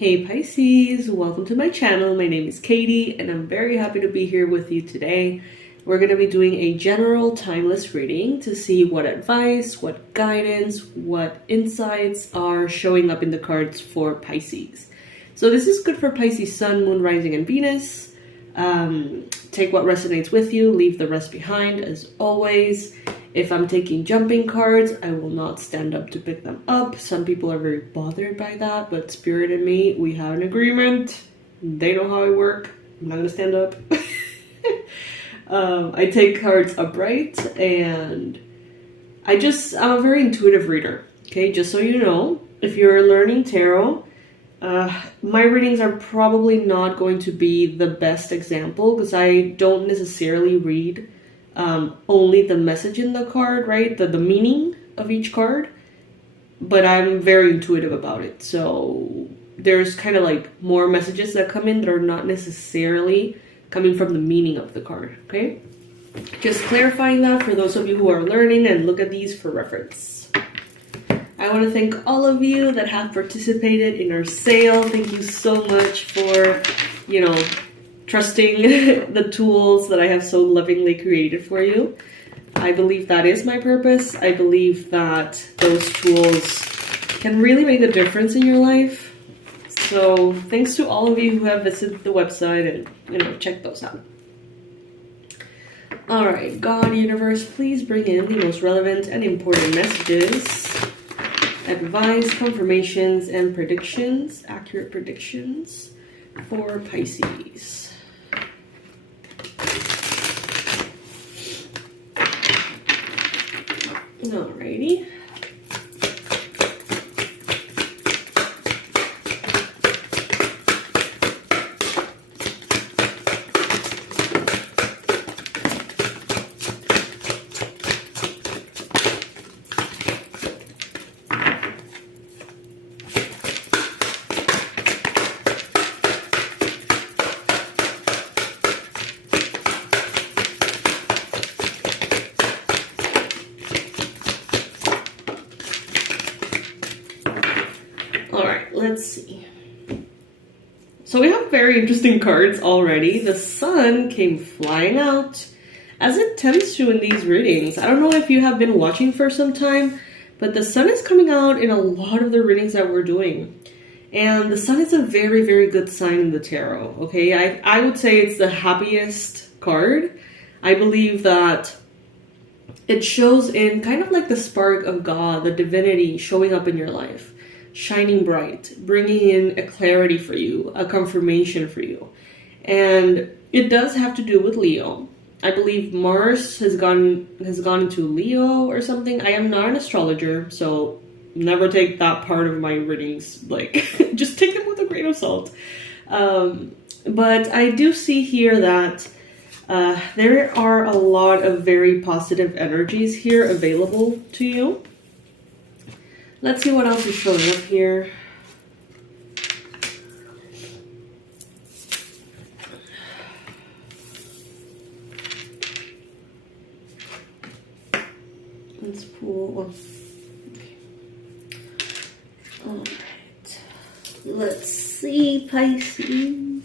Hey Pisces, welcome to my channel. My name is Katie and I'm very happy to be here with you today. We're going to be doing a general timeless reading to see what advice, what guidance, what insights are showing up in the cards for Pisces. So this is good for Pisces Sun, Moon, Rising, and Venus. Take what resonates with you, leave the rest behind as always. If I'm taking jumping cards, I will not stand up to pick them up. Some people are very bothered by that, but Spirit and me, we have an agreement. They know how I work. I'm not gonna stand up. I take cards upright, and I'm a very intuitive reader. Okay, just so you know, if you're learning tarot, my readings are probably not going to be the best example because I don't necessarily read only the message in the card, right? The meaning of each card, but I'm very intuitive about it. So there's kind of like more messages that come in that are not necessarily coming from the meaning of the card, okay? Just clarifying that for those of you who are learning and look at these for reference. I want to thank all of you that have participated in our sale. Thank you so much for, trusting the tools that I have so lovingly created for you. I believe that is my purpose. I believe that those tools can really make a difference in your life. So thanks to all of you who have visited the website and, check those out. All right, God, universe, please bring in the most relevant and important messages, advice, confirmations, and predictions, accurate predictions for Pisces. Alrighty. Let's see. So we have very interesting cards already. The sun came flying out, as it tends to in these readings. I don't know if you have been watching for some time, but the sun is coming out in a lot of the readings that we're doing. And the sun is a very, very good sign in the tarot, okay? I would say it's the happiest card. I believe that it shows in kind of like the spark of God, the divinity showing up in your life. Shining bright, bringing in a clarity for you, a confirmation for you. And it does have to do with Leo. I believe Mars has gone into Leo or something. I am not an astrologer, so never take that part of my readings, just take them with a grain of salt. But I do see here that there are a lot of very positive energies here available to you. Let's see what else is showing up here. Let's pull one. Okay. All right. Let's see, Pisces.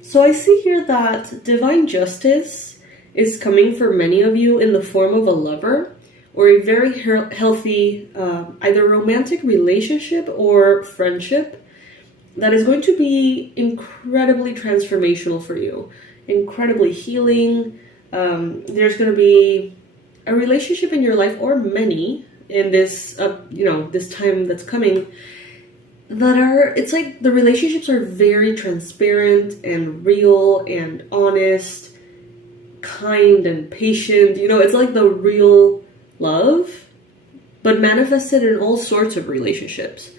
So I see here that divine justice is coming for many of you in the form of a lover, or a very healthy, either romantic relationship or friendship that is going to be incredibly transformational for you, incredibly healing. There's going to be a relationship in your life, or many in this, this time that's coming, it's like the relationships are very transparent and real and honest, kind and patient. It's like the real love, but manifested in all sorts of relationships.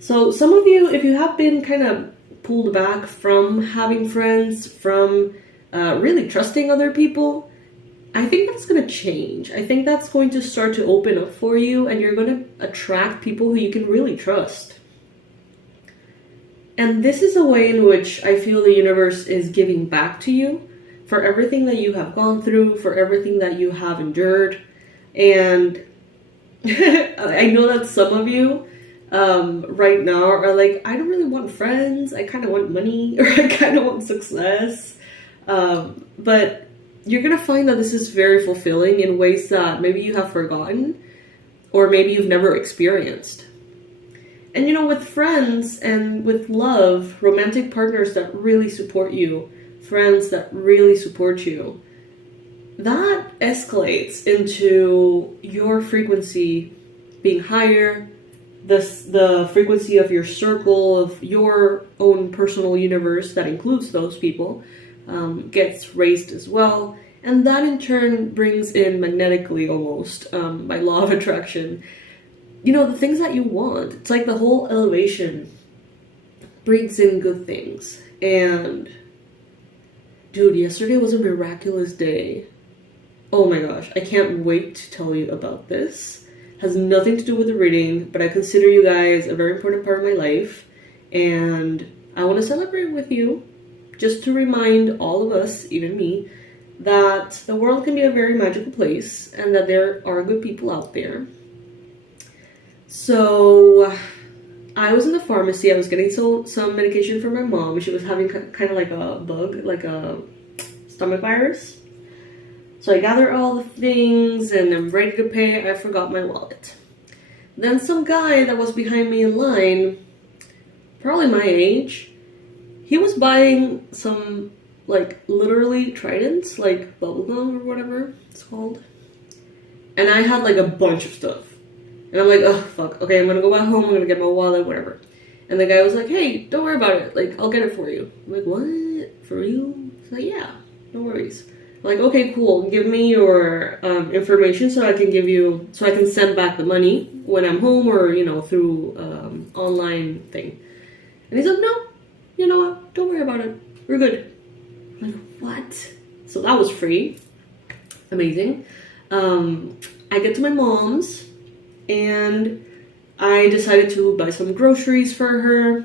So some of you, if you have been kind of pulled back from having friends, from really trusting other people, I think that's going to change. I think that's going to start to open up for you, and you're going to attract people who you can really trust. And this is a way in which I feel the universe is giving back to you for everything that you have gone through, for everything that you have endured. And I know that some of you right now are like, I don't really want friends, I kind of want money, or I kind of want success. But you're gonna find that this is very fulfilling in ways that maybe you have forgotten, or maybe you've never experienced. And you know, with friends and with love, romantic partners that really support you, friends that really support you, that escalates into your frequency being higher, the frequency of your circle, of your own personal universe that includes those people, gets raised as well. And that in turn brings in magnetically, almost, by law of attraction, you know, the things that you want. It's like the whole elevation brings in good things. And dude, yesterday was a miraculous day. Oh my gosh, I can't wait to tell you about this. Has nothing to do with the reading, but I consider you guys a very important part of my life, and I want to celebrate with you, just to remind all of us, even me, that the world can be a very magical place, and that there are good people out there. So I was in the pharmacy. I was getting some medication for my mom. She was having kind of like a bug, like a stomach virus. So I gathered all the things and I'm ready to pay. I forgot my wallet. Then some guy that was behind me in line, probably my age, he was buying some, like, literally Tridents, like bubblegum or whatever it's called. And I had like a bunch of stuff. And I'm like, oh, fuck. Okay, I'm gonna go back home. I'm gonna get my wallet, whatever. And the guy was like, hey, don't worry about it. Like, I'll get it for you. I'm like, what? For real? He's like, yeah, no worries. I'm like, okay, cool. Give me your information so I can send back the money when I'm home, or, you know, through online thing. And he's like, no, you know what? Don't worry about it. We're good. I'm like, what? So that was free. Amazing. I get to my mom's, and I decided to buy some groceries for her.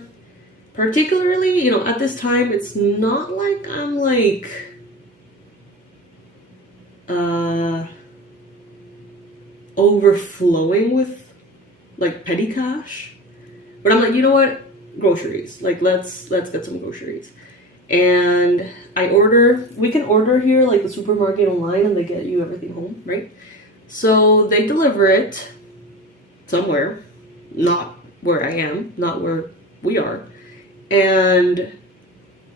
Particularly, you know, at this time, it's not like I'm like overflowing with like petty cash. But I'm like, you know what? Groceries. Like, let's get some groceries. And we can order here, like the supermarket online, and they get you everything home, right? So they deliver it somewhere, not where I am, not where we are. And,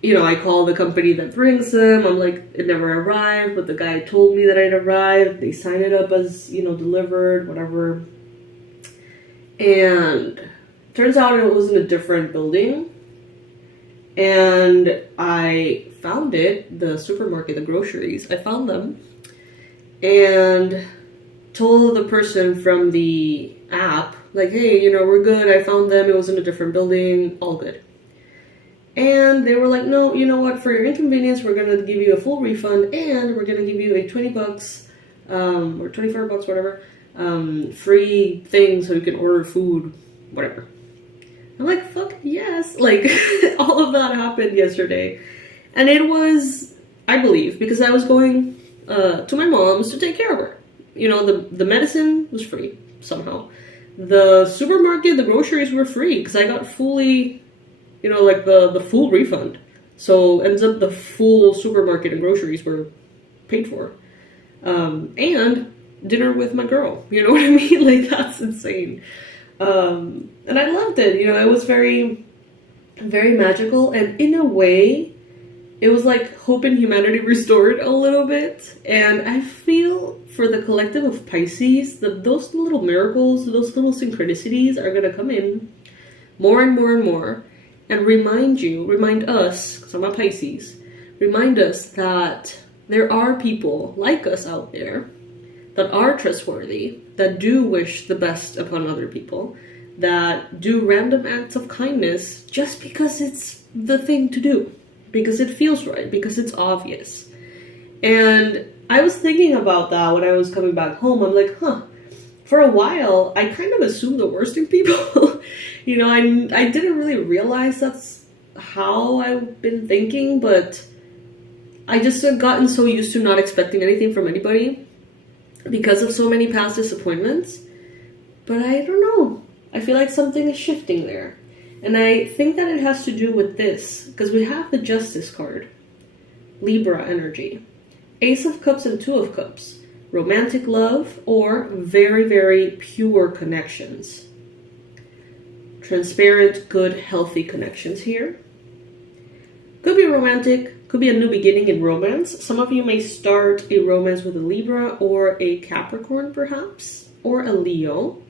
you know, I call the company that brings them. I'm like, it never arrived, but the guy told me that it arrived. They sign it up as, you know, delivered, whatever. And turns out it was in a different building. And I found it, the supermarket, the groceries, I found them. And told the person from the app, like, hey, you know, we're good. I found them. It was in a different building. All good. And they were like, no, you know what? For your inconvenience, we're going to give you a full refund, and we're going to give you a $20 or $24, whatever, free thing so you can order food, whatever. I'm like, fuck yes. Like, all of that happened yesterday. And it was, I believe, because I was going to my mom's to take care of her. You know, the medicine was free somehow. The supermarket, the groceries were free because I got fully, you know, like the full refund. So ends up the full supermarket and groceries were paid for. And dinner with my girl. You know what I mean? Like, that's insane. And I loved it. You know, it was very, very magical. And in a way, it was like hope and humanity restored a little bit. And I feel for the collective of Pisces that those little miracles, those little synchronicities are going to come in more and more and more and remind us, because I'm a Pisces, remind us that there are people like us out there that are trustworthy, that do wish the best upon other people, that do random acts of kindness just because it's the thing to do, because it feels right, because it's obvious. And I was thinking about that when I was coming back home. I'm like, for a while, I kind of assumed the worst in people. You know, I didn't really realize that's how I've been thinking, but I just have gotten so used to not expecting anything from anybody because of so many past disappointments. But I don't know. I feel feel like something is shifting there. And I think that it has to do with this, because we have the Justice card. Libra energy. Ace of Cups and Two of Cups. Romantic love or very, very pure connections. Transparent, good, healthy connections here. Could be romantic, could be a new beginning in romance. Some of you may start a romance with a Libra or a Capricorn perhaps, or a Leo.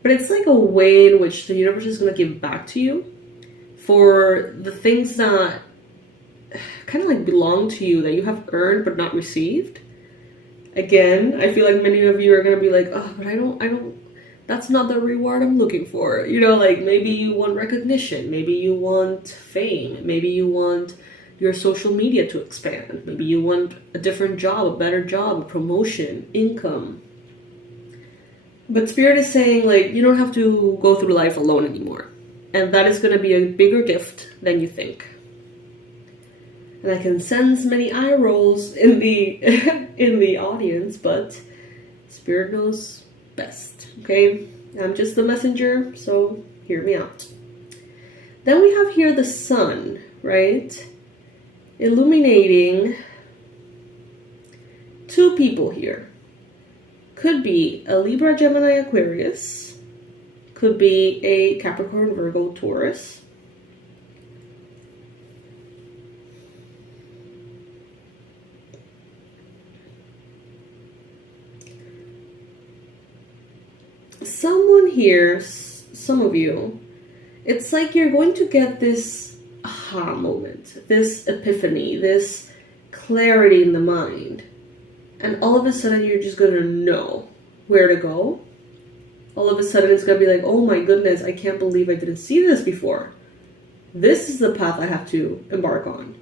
But it's like a way in which the universe is going to give back to you for the things that kind of like belong to you, that you have earned but not received. Again, I feel like many of you are going to be like, oh, but I don't, that's not the reward I'm looking for. You know, like maybe you want recognition, maybe you want fame, maybe you want your social media to expand, maybe you want a different job, a better job, a promotion, income. But Spirit is saying, like, you don't have to go through life alone anymore. And that is going to be a bigger gift than you think. And I can sense many eye rolls in the in the audience, but Spirit knows best, okay? I'm just the messenger, so hear me out. Then we have here the sun, right? Illuminating two people here. Could be a Libra, Gemini, Aquarius. Could be a Capricorn, Virgo, Taurus. Someone here, some of you, it's like you're going to get this aha moment, this epiphany, this clarity in the mind. And all of a sudden you're just going to know where to go. All of a sudden it's going to be like, oh my goodness, I can't believe I didn't see this before. This is the path I have to embark on.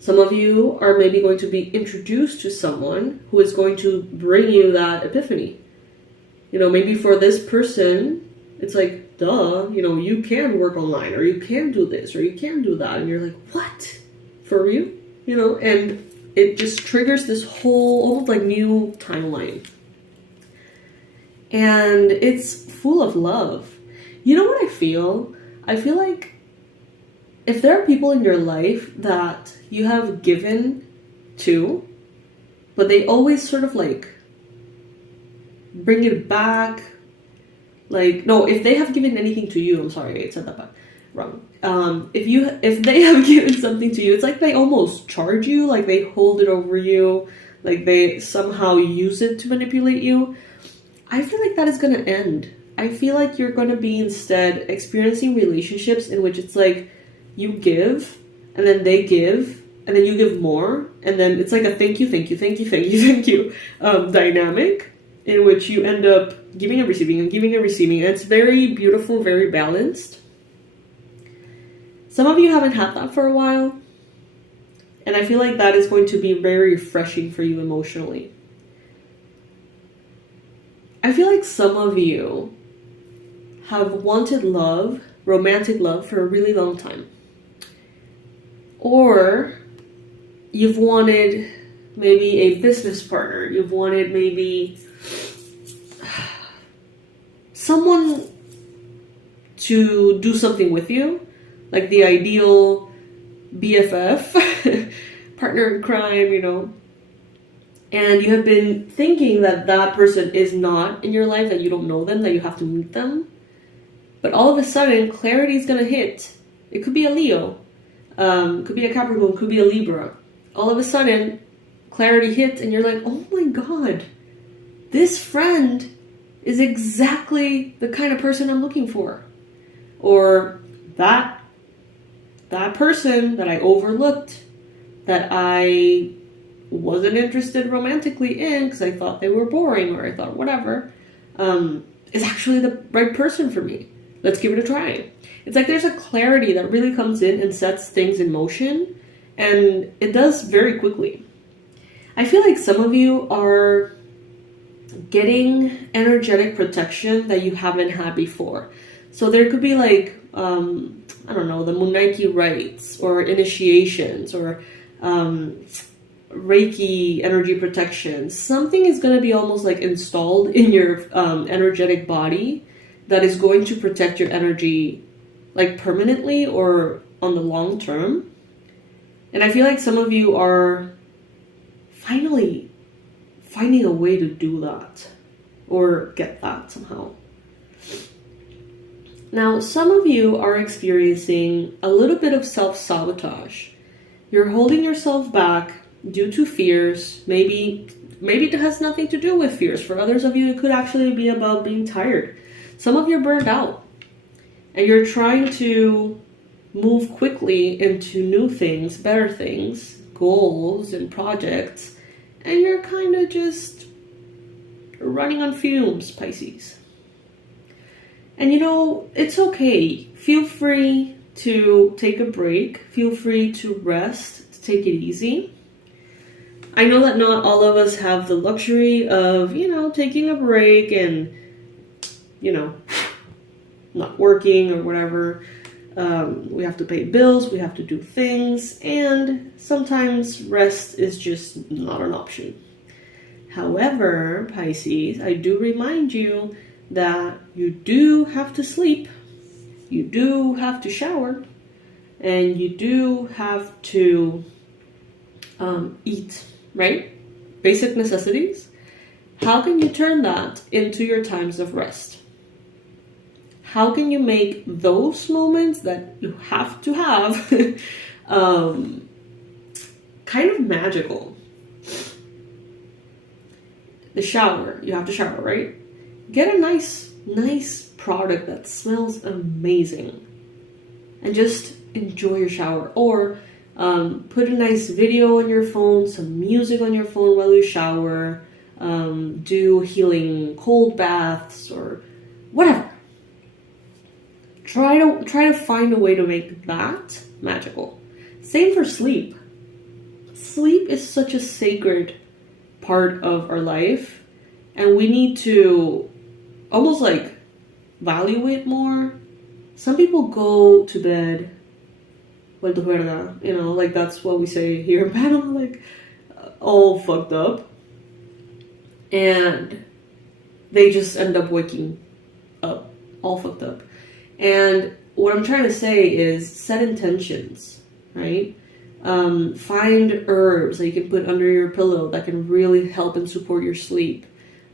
Some of you are maybe going to be introduced to someone who is going to bring you that epiphany. You know, maybe for this person, it's like, duh, you know, you can work online, or you can do this, or you can do that. And you're like, what? For you? You know, and it just triggers this whole, almost like new timeline. And it's full of love. You know what I feel? I feel like if there are people in your life that you have given to, but they always sort of like bring it back. Like, no, if they have given anything to you, I'm sorry, I said that wrong. If they have given something to you, it's like they almost charge you, like they hold it over you, like they somehow use it to manipulate you. I feel like that is going to end. I feel like you're going to be instead experiencing relationships in which it's like you give, and then they give, and then you give more, and then it's like a thank you dynamic, in which you end up giving and receiving and giving and receiving. And it's very beautiful, very balanced. Some of you haven't had that for a while. And I feel like that is going to be very refreshing for you emotionally. I feel like some of you have wanted love, romantic love, for a really long time. Or you've wanted maybe a business partner. You've wanted maybe someone to do something with you, like the ideal BFF, partner in crime, you know. And you have been thinking that that person is not in your life, that you don't know them, that you have to meet them. But all of a sudden, clarity is going to hit. It could be a Leo, could be a Capricorn, could be a Libra. All of a sudden, clarity hits and you're like, oh my God, this friend is exactly the kind of person I'm looking for. Or that person that I overlooked, that I wasn't interested romantically in because I thought they were boring, or I thought whatever, is actually the right person for me. Let's give it a try. It's like there's a clarity that really comes in and sets things in motion, and it does very quickly. I feel like some of you are getting energetic protection that you haven't had before. So there could be like, I don't know, the Munaki rites or initiations or Reiki energy protection. Something is going to be almost like installed in your energetic body that is going to protect your energy like permanently or on the long term. And I feel like some of you are finally finding a way to do that or get that somehow. Now, some of you are experiencing a little bit of self-sabotage. You're holding yourself back due to fears. Maybe it has nothing to do with fears. For others of you, it could actually be about being tired. Some of you are burned out and you're trying to move quickly into new things, better things, goals and projects, and you're kind of just running on fumes, Pisces. And you know, it's okay. Feel free to take a break. Feel free to rest, to take it easy. I know that not all of us have the luxury of, you know, taking a break and, you know, not working or whatever. We have to pay bills, we have to do things, and sometimes rest is just not an option. However, Pisces, I do remind you that you do have to sleep, you do have to shower, and you do have to eat, right? Basic necessities. How can you turn that into your times of rest? How can you make those moments that you have to have kind of magical? The shower, you have to shower, right? Get a nice product that smells amazing and just enjoy your shower. Or put a nice video on your phone, some music on your phone while you shower, do healing cold baths or whatever. Try to find a way to make that magical. Same for sleep. Sleep is such a sacred part of our life, and we need to almost like value it more. Some people go to bed, 𝗖𝗢𝗨𝗥𝗦𝗘𝗦, you know, like that's what we say here in Panama, like all fucked up, and they just end up waking up all fucked up. And what I'm trying to say is set intentions, right? Find herbs that you can put under your pillow that can really help and support your sleep.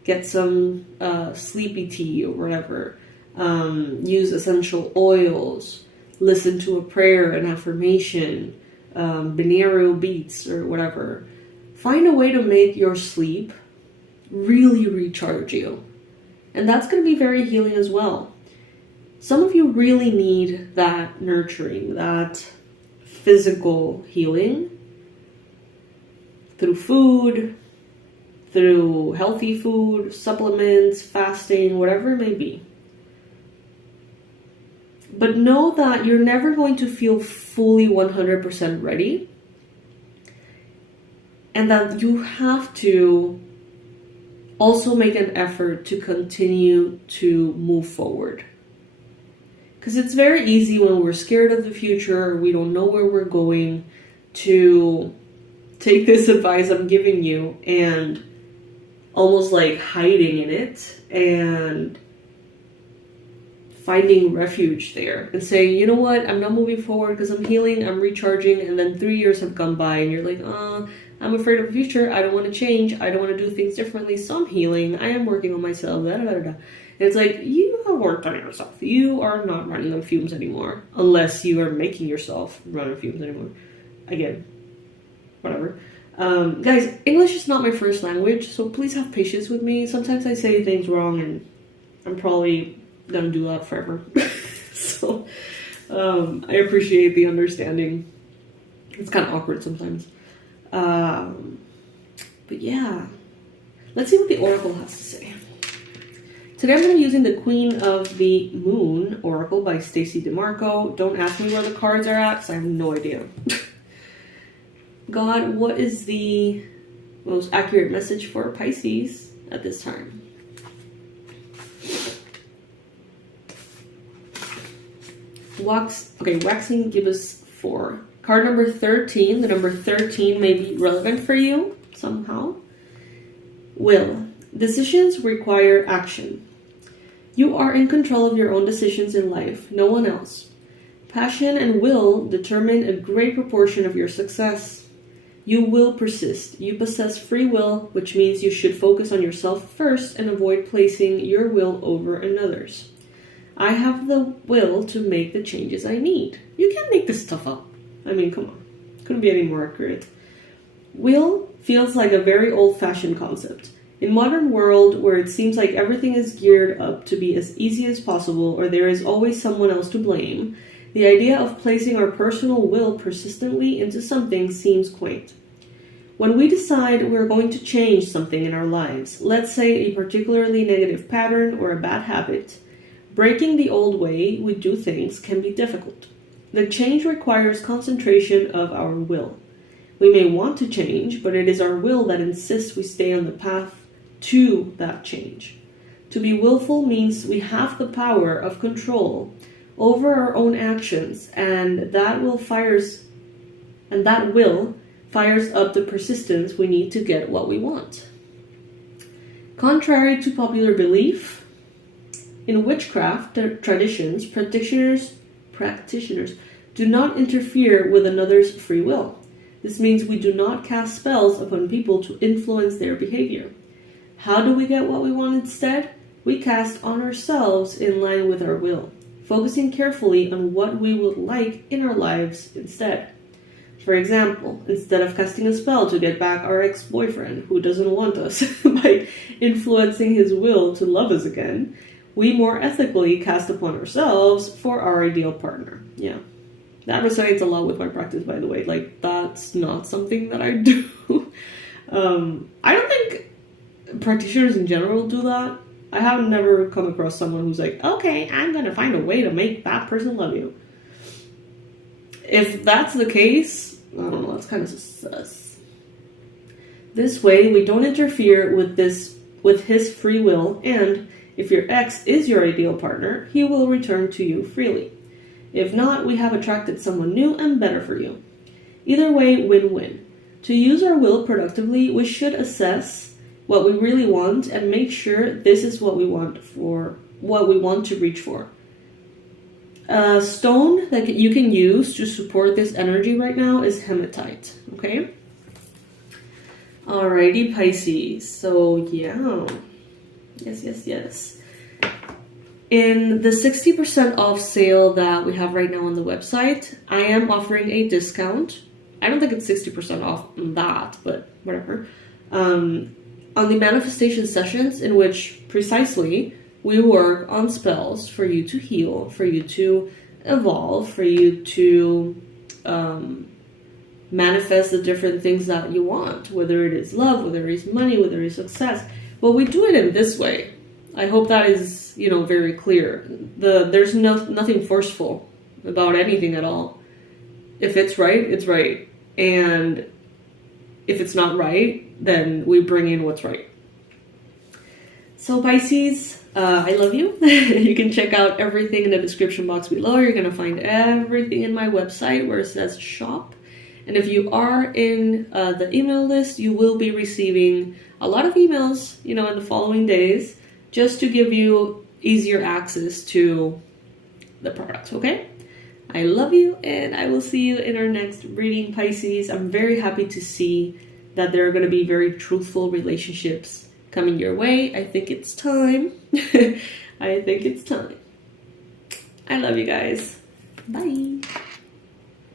Get some sleepy tea or whatever. Use essential oils. Listen to a prayer, an affirmation, binaural beats or whatever. Find a way to make your sleep really recharge you. And that's going to be very healing as well. Some of you really need that nurturing, that physical healing through food, through healthy food, supplements, fasting, whatever it may be. But know that you're never going to feel fully 100% ready, and that you have to also make an effort to continue to move forward. Because it's very easy when we're scared of the future, or we don't know where we're going, to take this advice I'm giving you and almost like hiding in it and finding refuge there and saying, you know what, I'm not moving forward because I'm healing, I'm recharging, and then 3 years have gone by and you're like, I'm afraid of the future, I don't want to change, I don't want to do things differently, so I'm healing, I am working on myself, da da da da. It's like, you have worked on yourself. You are not running on fumes anymore. Unless you are making yourself run on fumes anymore. Again, whatever. Guys, English is not my first language, so please have patience with me. Sometimes I say things wrong, and I'm probably gonna do that forever. So, I appreciate the understanding. It's kind of awkward sometimes. But yeah. Let's see what the Oracle has to say. Today I'm going to be using the Queen of the Moon Oracle by Stacey DeMarco. Don't ask me where the cards are at, because I have no idea. God, what is the most accurate message for Pisces at this time? Waxing Gibbous 4. Card number 13. The number 13 may be relevant for you somehow. Will. Decisions require action. You are in control of your own decisions in life, no one else. Passion and will determine a great proportion of your success. You will persist. You possess free will, which means you should focus on yourself first and avoid placing your will over another's. I have the will to make the changes I need. You can't make this stuff up. I mean, come on. Couldn't be any more accurate. Will feels like a very old-fashioned concept. In modern world, where it seems like everything is geared up to be as easy as possible, or there is always someone else to blame, the idea of placing our personal will persistently into something seems quaint. When we decide we're going to change something in our lives, let's say a particularly negative pattern or a bad habit, breaking the old way we do things can be difficult. The change requires concentration of our will. We may want to change, but it is our will that insists we stay on the path to that change. To be willful means we have the power of control over our own actions, and that will fires up the persistence we need to get what we want. Contrary to popular belief, in witchcraft traditions, practitioners do not interfere with another's free will. This means we do not cast spells upon people to influence their behavior. How do we get what we want instead? We cast on ourselves in line with our will, focusing carefully on what we would like in our lives instead. For example, instead of casting a spell to get back our ex-boyfriend who doesn't want us by influencing his will to love us again, we more ethically cast upon ourselves for our ideal partner. Yeah. That resonates a lot with my practice, by the way. Like, that's not something that I do. I don't think practitioners in general do that. I have never come across someone who's like, okay, I'm going to find a way to make that person love you. If that's the case, I don't know, that's kind of sus. This way, we don't interfere with his free will, and if your ex is your ideal partner, he will return to you freely. If not, we have attracted someone new and better for you. Either way, win-win. To use our will productively, we should assess what we really want and make sure this is what we want to reach for. A stone that you can use to support this energy right now is hematite, okay? Alrighty, Pisces. So, yeah. Yes. In the 60% off sale that we have right now on the website, I am offering a discount. I don't think it's 60% off on that, but whatever. On the manifestation sessions, in which precisely we work on spells for you to heal, for you to evolve, for you to manifest the different things that you want, whether it is love, whether it is money, whether it is success. But we do it in this way. I hope that is, very clear. There's nothing forceful about anything at all. If it's right, it's right. And if it's not right, then we bring in what's right. So Pisces, I love you. You can check out everything in the description box below. You're going to find everything in my website where it says shop. And if you are in the email list, you will be receiving a lot of emails, in the following days, just to give you easier access to the product, okay? I love you, and I will see you in our next reading, Pisces. I'm very happy to see that there are going to be very truthful relationships coming your way. I think it's time. I think it's time. I love you guys. Bye.